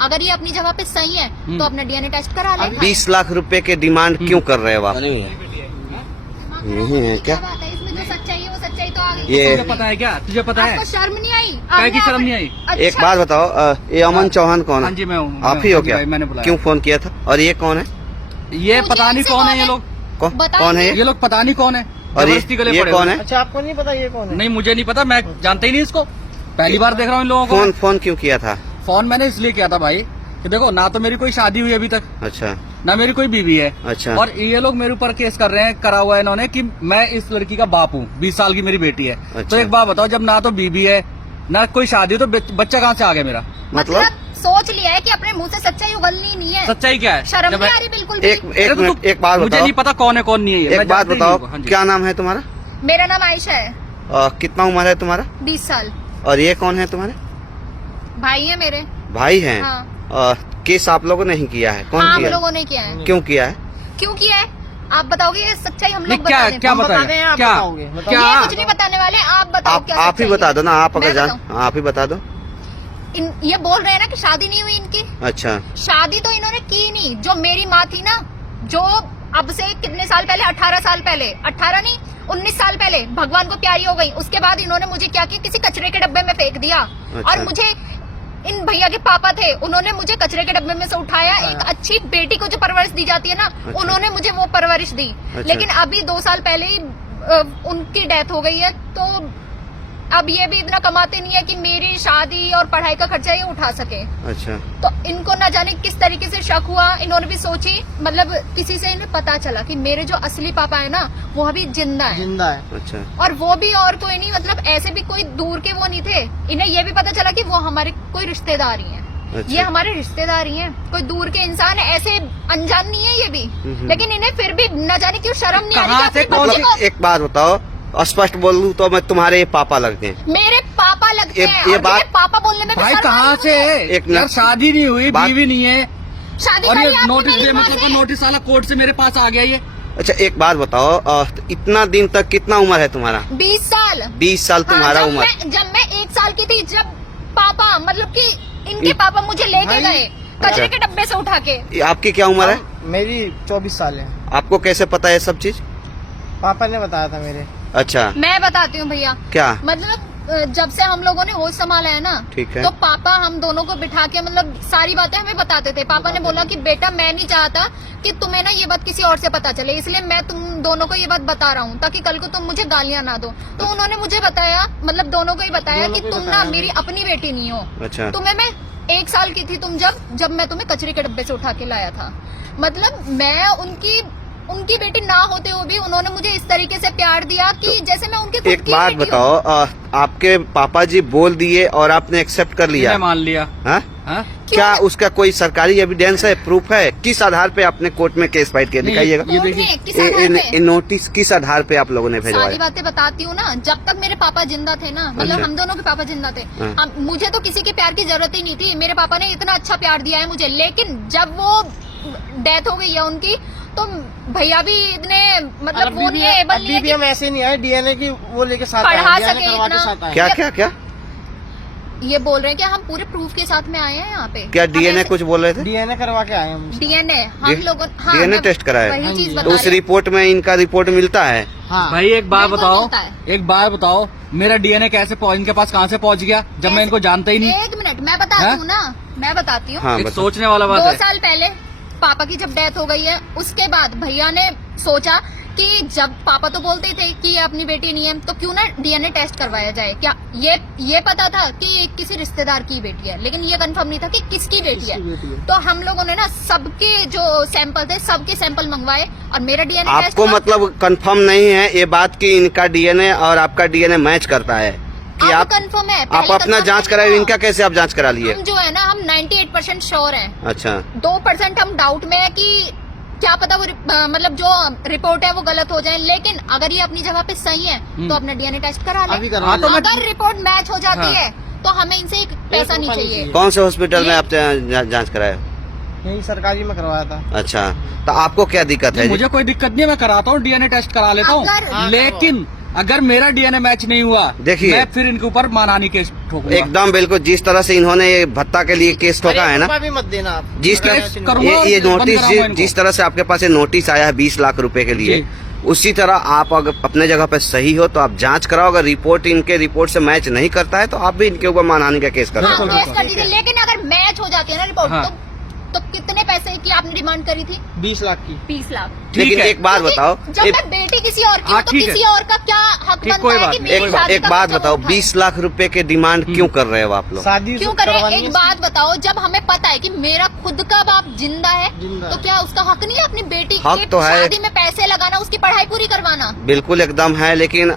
अगर ये अपनी जगह पे सही है तो अपना डीएनए टेस्ट करा ले। 20 लाख रुपए के डिमांड क्यों कर रहे हो आप? यही है क्या? बात है, इसमें जो सच्चाई है वो सच्चाई तो आ गई। ये तुझे पता है क्या? तुझे पता है? आपको शर्म नहीं आई? काय की शर्म नहीं आई? एक बात बताओ, ये अमन चौहान कौन हाँ है? जी मैं हूँ। आप ही हो क्या? मैंने बुलाया। क्यों फोन किया था? और ये कौन है? ये पता नहीं कौन है ये लोग। कौन है ये लोग पता नहीं कौन है। और जबरदस्ती गले ये पड़े कौन हुए। है? अच्छा, आपको नहीं पता ये कौन है? नहीं मुझे नहीं पता, मैं जानता ही नहीं इसको, पहली बार देख रहा हूँ इन लोगों को। फोन क्यों किया था? फोन मैंने इसलिए किया था भाई कि देखो ना तो मेरी कोई शादी हुई अभी तक, अच्छा ना मेरी कोई बीवी है। अच्छा। और ये लोग मेरे ऊपर केस कर रहे हैं, करा हुआ है इन्होंने कि मैं इस लड़की का बाप हूँ, 20 साल की मेरी बेटी है। अच्छा। तो एक बात बताओ, जब ना तो बीवी है ना कोई शादी है, तो बच्चा कहाँ से आ गया मेरा? मतलब सोच लिया है कि अपने मुंह से सच्चाई उगलनी नहीं है। सच्चाई क्या है? शर्म जब नहीं आ रही बिल्कुल भी। एक मिनट, एक बात मुझे बताओ, नहीं पता कौन है कौन नहीं है ये। मैं एक बात जानता ही बताओ, नहीं हूँ। हाँ जी। क्या नाम है तुम्हारा? मेरा नाम आयशा है। कितना उम्र है तुम्हारा? 20 साल। और ये कौन है तुम्हारे? भाई है मेरे। भाई हैं? हाँ। केस आप लोगों ने ही किया है? कौन हाँ, हम किया है? लोगों ने किया है। क्यों किया है? क्यों किया है आप बताओगे? ये सच्चाई हम नहीं लोग क्या बता दें। क्या हम बताया? बता दें, आप क्या बताओगे? बताओ। क्या? ये कुछ नहीं बताने वाले, आप बताओ क्या आप ही सच्चाई बता है? दो ना, आप अगर मैं जान, बताऊं? आप ही बता दो। ये बोल रहे हैं ना कि शादी नहीं हुई इनकी। अच्छा शादी तो इन्होंने की नहीं। जो मेरी माँ थी ना, जो अब से कितने साल पहले, 18 साल पहले, 18 नहीं 19 साल पहले भगवान को प्यारी हो गई। उसके बाद इन्होंने मुझे क्या किया, किसी कचरे के डब्बे में फेंक दिया। अच्छा। और मुझे इन भैया के पापा थे, उन्होंने मुझे कचरे के डब्बे में से उठाया। एक अच्छी बेटी को जो परवरिश दी जाती है ना, अच्छा। उन्होंने मुझे वो परवरिश दी। अच्छा। लेकिन अभी 2 साल पहले ही उनकी डेथ हो गई है। तो अब ये भी इतना कमाते नहीं है कि मेरी शादी और पढ़ाई का खर्चा ये उठा सके। अच्छा। तो इनको न जाने किस तरीके से शक हुआ, इन्होंने भी सोची, मतलब किसी से इन्हें पता चला कि मेरे जो असली पापा है ना वो अभी जिंदा है। जिंदा है। अच्छा। और वो भी और कोई नहीं, मतलब ऐसे भी कोई दूर के वो नहीं थे। इन्हें ये भी पता चला कि वो हमारे कोई रिश्तेदारी हैं। अच्छा। ये हमारे रिश्तेदारी हैं, कोई दूर के इंसान है, ऐसे अनजान नहीं है ये भी। लेकिन इन्हें फिर भी न जाने क्यों शर्म नहीं आ रही कहाँ कि से अपने कौन बच्चे मतलब एक बात बताओ, स्पष्ट बोलूं तो मैं तुम्हारे पापा लगते हैं। मेरे पापा लगते हैं। ये और बात- मेरे पापा बोलने में भी भाई शर्म आ रही कहाँ से मुझे। है? एक यार न- शादी नहीं हुई, बात- बीवी नहीं है, शादी और करी ये आपने नोटिस मेरी दे, माँ मतलब से? नोटिस वाला कोर्ट से मेरे पास आ गया ये। अच्छा एक बात बताओ, इतना दिन तक कितना उम्र है तुम्हारा? 20 साल। 20 साल तुम्हारा हाँ, उम्र। जब मैं 1 साल की थी, जब पापा, मतलब कि इनके पापा मुझे लेके भाई- गए कचरे के डब्बे से उठा के। आपकी क्या उम्र है? मेरी 24 साल है। आपको कैसे पता है सब चीज? पापा ने बताया था मेरे। अच्छा मैं बताती हूँ भैया, क्या? मतलब जब से हम लोगों ने होश संभाला है ना, ठीक है। तो पापा हम दोनों को बिठा के मतलब सारी बातें हमें बताते थे। पापा ने बोला कि बेटा मैं नहीं चाहता कि तुम्हें ना ये बात किसी और से पता चले, इसलिए मैं तुम दोनों को ये बात बता रहा हूँ ताकि कल को तुम मुझे गालियां ना दो। तो उन्होंने मुझे बताया, मतलब दोनों को ही बताया दोनों कि को ही तुम बताया ना मेरी अपनी बेटी नहीं हो। अच्छा। तुम्हें मैं 1 साल की थी तुम जब मैं तुम्हें कचरे के डब्बे से उठा के लाया था। मतलब मैं उनकी बेटी ना होते हुए भी उन्होंने मुझे इस तरीके से प्यार दिया कि जैसे मैं उनकी खुद एक की बात बेटी हूँ। बताओ, आपके पापा जी बोल दिए और आपने एक्सेप्ट कर लिया? मैंने मान लिया। हाँ? हाँ? क्या उसका कोई सरकारी एविडेंस है, प्रूफ है? किस आधार पे आपने कोर्ट में केस फाइट किया? नहीं, दिखाइएगा। ये कोर्ट देखिए, में किस आधार पे? नोटिस किस आधार पे आप लोगों ने सारी भेजवाया? बातें बताती हूँ ना। जब तक मेरे पापा जिंदा थे ना, मतलब अच्छा। हम दोनों के पापा जिंदा थे, हाँ। मुझे तो किसी के प्यार की जरूरत ही नहीं थी। मेरे पापा ने इतना अच्छा प्यार दिया है मुझे। लेकिन जब वो डेथ हो गई है उनकी, तो भैया भी इतने मतलब वो नहीं है, एबल नहीं है अभी भी हम ऐसे नहीं आए, डीएनए की वो लेके साथ आए, पढ़ा DNA सके करवा के इतना। साथ आए। क्या क्या क्या कि ये बोल रहे हैं कि हम पूरे प्रूफ के साथ में आए हैं यहाँ पे। क्या डीएनए कुछ बोल रहे थे? डीएनए करवा के आए हम। डीएनए हम लोगों, हाँ, DNA मैं टेस्ट कराया? वही हाँ चीज जी। बता तो उस रही हूँ। रिपोर्ट में इनका रिपोर्ट मिलता है? हाँ। भाई एक बात बिल्कुल बताओ, मिलता है। एक बात बताओ, मेरा डीएनए कैसे इनके पास कहाँ से पहुँच गया जब मैं इनको जानता ही नहीं? 1 मिनट मैं बताती हाँ? हूँ ना, मैं बताती हूँ। हाँ एक बताओ। सोचने वाला बात 2 है। साल पहले पापा की जब डेथ हो गई है, उसके बाद भैया ने सोचा कि जब पापा तो बोलते थे कि ये अपनी बेटी नहीं है, तो क्यों ना डीएनए टेस्ट करवाया जाए। क्या ये पता था कि ये किसी रिश्तेदार की बेटी है, लेकिन ये कंफर्म नहीं था कि किसकी बेटी है। तो हम लोगों ने ना सबके जो सैंपल थे, सबके सैंपल मंगवाए और मेरा डीएनए टेस्ट आपको मतलब कंफर्म नहीं है ये बात कि इनका डीएनए और आपका डीएनए मैच करता है कि आप कंफर्म है? आप पहले अपना confirm जांच नहीं कराए, था। इनका कैसे आप जांच करा लिए? हम जो है ना, हम 98% श्योर हैं। अच्छा 2% हम डाउट में है कि क्या पता वो मतलब जो रिपोर्ट है वो गलत हो जाए। लेकिन अगर ये अपनी जगह पे सही है तो अपना डीएनए टेस्ट करा ले। अभी करवा हाँ, तो मैं- अगर रिपोर्ट मैच हो जाती हाँ। है तो हमें इनसे एक पैसा नहीं चाहिए। कौन से हॉस्पिटल में आपने जांच कराया? यही सरकारी में करवाया था। अच्छा तो आपको क्या दिक्कत है जी? मुझे कोई दिक्कत नहीं है, मैं कराता हूँ, डीएनए टेस्ट करा लेता अगर- हूँ। लेकिन अगर मेरा डीएनए मैच नहीं हुआ, देखिए। मैं फिर इनके ऊपर मानहानि केस ठोकूंगा। एकदम बिल्कुल, जिस तरह से इन्होंने ये भत्ता के लिए केस ठोका है ना, रुपया भी मत देना आप। जिस अगर तरह ऐसे नहीं करूंगा। ये बंद नोटिस कराऊंगा इनको। जिस तरह से आपके पास ये नोटिस आया है 20 लाख रुपए के लिए, जी। उसी तरह आप अगर अपने जगह पे सही हो तो आप जांच कराओ। अगर रिपोर्ट इनके रिपोर्ट से मैच नहीं करता है तो आप भी इनके ऊपर मानहानि का केस कर हाँ, सकते हो। केस कर दीजिए, लेकिन अगर मैच हो जाती है ना रिपोर्ट, हाँ। तो कितने पैसे की आपने डिमांड करी थी? 20 लाख की। 20 लाख। ठीक लेकिन है। एक बात बताओ, जब एक- मैं बेटी किसी और की हाँ, हूँ, तो ठीक है। किसी और का क्या हक ठीक, बनता कोई है बात कि नहीं, मेरी कोई शादी एक का बात खर्चा बताओ, वो उठाए? 20 लाख रुपए के डिमांड क्यों कर रहे हो आप लोग? शादी क्यों करें? करवानी एक है। बात बताओ, जब हमें पता है कि मेरा खुद का बाप जिंदा है, जिंदा तो है। क्या उसका हक नहीं है अपनी बेटी हक की तो है। शादी में पैसे लगाना, उसकी पढ़ाई पूरी करवाना? बिल्कुल एकदम है, लेकिन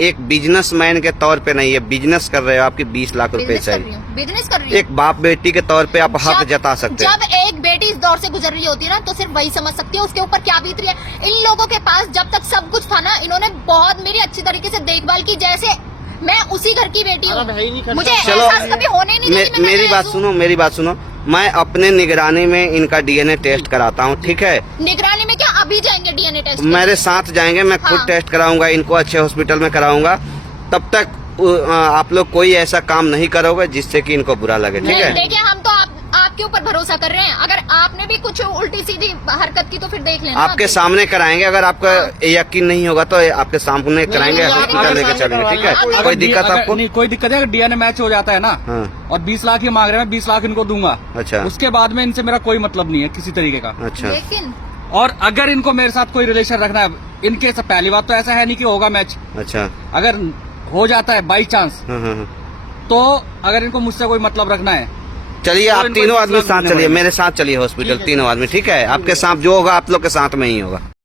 एक बिजनेसमैन के तौर पे नहीं है, बिजनेस कर रहे हो, आपकी 20 लाख रुपए बिजनेस कर रही चाहिए। हूँ, बिजनेस कर रही हूँ। एक बाप बेटी के तौर पे आप हक जता सकते हैं। जब एक बेटी इस दौर से गुजर रही होती है ना, तो सिर्फ वही समझ सकती है उसके ऊपर क्या बीत रही है। इन लोगों के पास जब तक सब कुछ था ना, इन्होंने बहुत मेरी अच्छी तरीके से देखभाल की, जैसे मैं उसी घर की बेटी हूँ। अरे भाई नहीं करता। मुझे चलो, एहसास कभी होने ही नहीं देगी मैं मेरी महसूस बात हूँ। सुनो, मेरी बात सुनो। मैं अपने निगरानी में इनका डीएनए टेस्ट कराता हूँ, ठीक है? निगरानी में क्या अभी जाएंगे डीएनए टेस्ट? मेरे साथ जाएंगे, मैं खुद हाँ। टेस्ट कराऊंगा, इनको अच्छे हॉस्पिटल में कराऊंगा। तब तक आप लोग कोई ऐसा काम नहीं करोगे जिससे कि इनको बुरा लगे, ठीक नहीं, है? देखिए हम तो आपके ऊपर भरोसा कर रहे हैं। अगर आपने भी कुछ उल्टी सीधी हरकत की तो फिर देख लेना। आपके अभी। सामने कराएंगे, अगर आपका यकीन नहीं होगा तो आपके सामने कराएंगे, नहीं, हॉस्पिटल अगर लेके सामने चलेंगे, ठीक है? करवा कोई अगर दिक्कत अगर- आपको? नहीं, कोई दिक्कत है। अगर डीएनए मैच हो जाता है ना, हाँ, और 20 लाख ही मांग रहे हैं, 20 लाख इनको दूंगा। अच्छा उसके बाद में इनसे मेरा कोई मतलब नहीं है किसी तरीके का। अच्छा। लेकिन और अगर इनको मेरे साथ कोई रिलेशन रखना है, इनके से पहली बात तो ऐसा है नहीं कि होगा मैच। अच्छा। अगर हो जाता है बाई चांस, हाँ, हाँ, हाँ। तो अगर इनको मुझसे कोई मतलब रखना है, चलिए, तो आप इनको तीनों आदमी मतलब साथ देने चलिए, पड़ेंगे। मेरे साथ चलिए हॉस्पिटल, तीनों आदमी, ठीक है? आपके साथ जो होगा आप लोग के साथ में ही होगा।